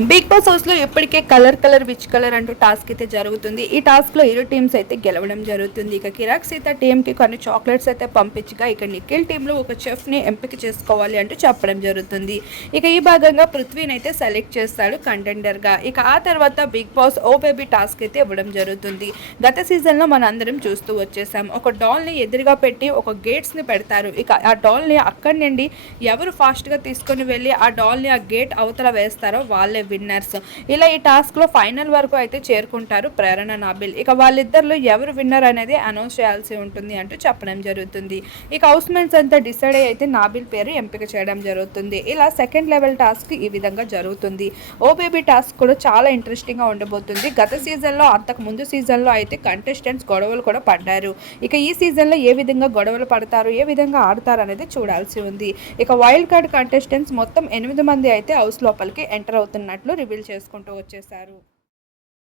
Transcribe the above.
Big boss హౌస్లో ఇప్పటికే colour colour which colour అంటూ టాస్క్ అయితే జరుగుతుంది. ఈ టాస్క్లో ఇరు టీమ్స్ అయితే గెలవడం జరుగుతుంది. ఇక కిరాక్ సీత టీం కి కొన్ని చాక్లెట్స్ అయితే పంపించగా ఇక నిఖిల్ టీంలో ఒక చెఫ్ని ఎంపిక చేసుకోవాలి అంటూ చెప్పడం జరుగుతుంది. ఇక ఈ భాగంగా పృథ్వీని అయితే సెలెక్ట్ చేస్తాడు కంటెండర్గా. ఇక ఆ తర్వాత big boss oh baby task అయితే ఇవ్వడం జరుగుతుంది. గత సీజన్లో మన అందరం చూస్తూ వచ్చేసాం. ఒక డాల్ని ఎదురుగా పెట్టి ఒక గేట్స్ని పెడతారు. ఇక ఆ డాల్ని అక్కడి నుండి ఎవరు ఫాస్ట్గా తీసుకొని వెళ్ళి ఆ డాల్ని ఆ గేట్ అవతల వేస్తారో వాళ్ళే విన్నర్స్. ఇలా ఈ టాస్క్లో ఫైనల్ వరకు అయితే చేరుకుంటారు ప్రేరణ నాబిల్. ఇక వాళ్ళిద్దరిలో ఎవరు విన్నర్ అనేది అనౌన్స్ చేయాల్సి ఉంటుంది అంటూ చెప్పడం జరుగుతుంది. ఇక హౌస్ మెన్స్ అంతా డిసైడ్ అయితే నాబిల్ పేరు ఎంపిక చేయడం జరుగుతుంది. ఇలా సెకండ్ లెవెల్ టాస్క్ ఈ విధంగా జరుగుతుంది. ఓబీబీ టాస్క్ కూడా చాలా ఇంట్రెస్టింగ్గా ఉండబోతుంది. గత సీజన్లో అంతకు ముందు సీజన్లో అయితే కంటెస్టెంట్స్ గొడవలు కూడా పడ్డారు. ఇక ఈ సీజన్లో ఏ విధంగా గొడవలు పడతారు ఏ విధంగా ఆడతారు అనేది చూడాల్సి ఉంది. ఇక వైల్డ్ కార్డ్ కంటెస్టెంట్స్ మొత్తం ఎనిమిది మంది అయితే హౌస్ లోపలికి ఎంటర్ అవుతున్నారు. అన్నట్లు రివీల్ చేసుకుంటూ వచ్చేసారు.